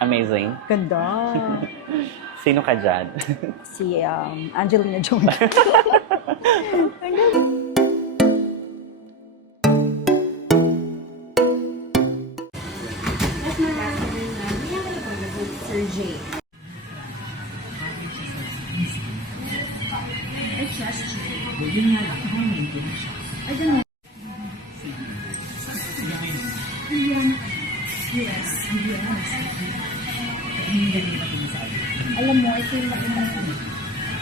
Amazing. Ganda. Sino ka dyan? Si Angelina Jolie. Sir J. Alam mo, ito yung magandang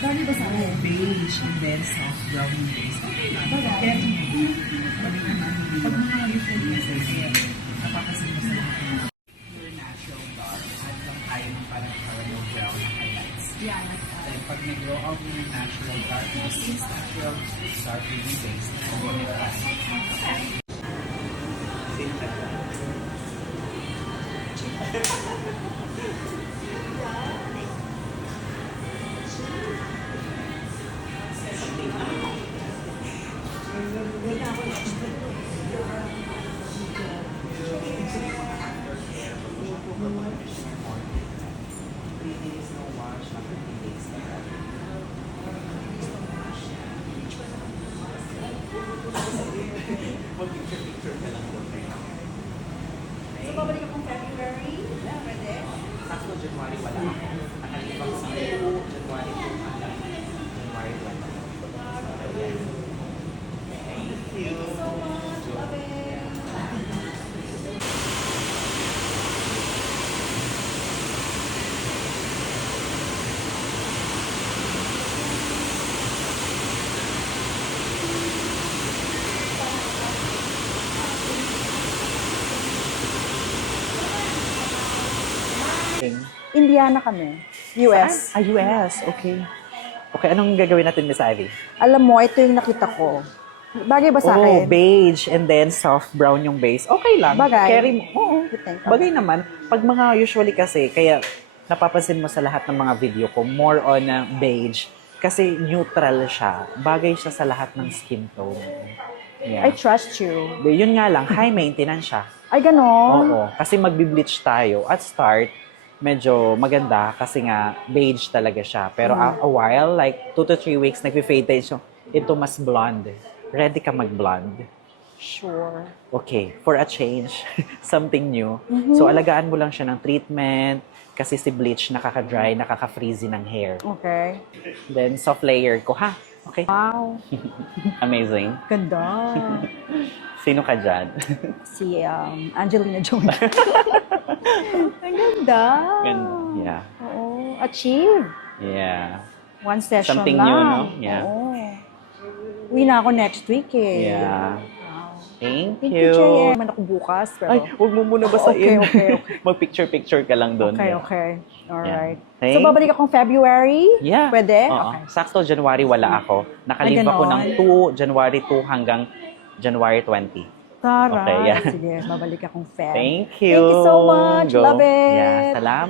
bagay ba sa akin? Beige and then soft brown yung base. Pero, pag mga usually kasi, napapasin mo sa lahat ng mga pure natural dark at lang tayo ng parang caramel brown na highlights. Yan. And pag nag-grow out mo yung natural darkness, it's natural dark yung base. And then it has Sino ka dyan? So, babalik akong February? Pwede? sakto January wala ako. Nakalibang sa January 2 hanggang January 1. Thank you. So much. Love it. Indiana kami. US. US. Okay. Okay, anong gagawin natin, Miss Ivy? Alam mo, ito yung nakita ko. Bagay ba sa akin? Beige and then soft brown yung base. Okay lang. Bagay? Carry mo. Oo. You think? Bagay naman. Pag mga usually kasi, kaya napapansin mo sa lahat ng mga video ko, more on beige. Kasi neutral siya. Bagay siya sa lahat ng skin tone. I Yeah. trust you. Yun nga lang, high maintenance siya. Ay, ganon? Oo. Kasi magbi-bleach tayo. At start, medyo maganda kasi nga beige talaga siya. Pero a while, like 2 to 3 weeks, nagpi-fade tayo. So, ito mas blonde. Ready ka mag-blonde. Sure. Okay, for a change, something new. So, alagaan mo lang siya ng treatment kasi si bleach nakaka-dry, nakaka-freezy ng hair. Okay. Then, soft layer ko, ha? Okay? Wow. Amazing. Ganda. Sino ka dyan? Si Angelina Jolie. Ang ganda. Ganda. Yeah. Oo. Achieve. Yeah. One session Something lang. new, no? Yeah. Oo. Uwi na ako next week eh. Yeah. Wow. Thank Thank you. you, Jay. Man ako bukas, pero... Ay, huwag mo muna basain. Okay. Mag-picture-picture ka lang doon. Okay. Alright. Yeah. So, babalik akong February? Yeah. Pwede? Oo. Okay. Sakto, January wala ako. Nakalib Ay, ako ng ganon. January 2 hanggang January 20. Taray. Okay, yeah. Sige, babalik akong Feb. Thank you. Thank you so much. Go. Love it. Yeah, salamat.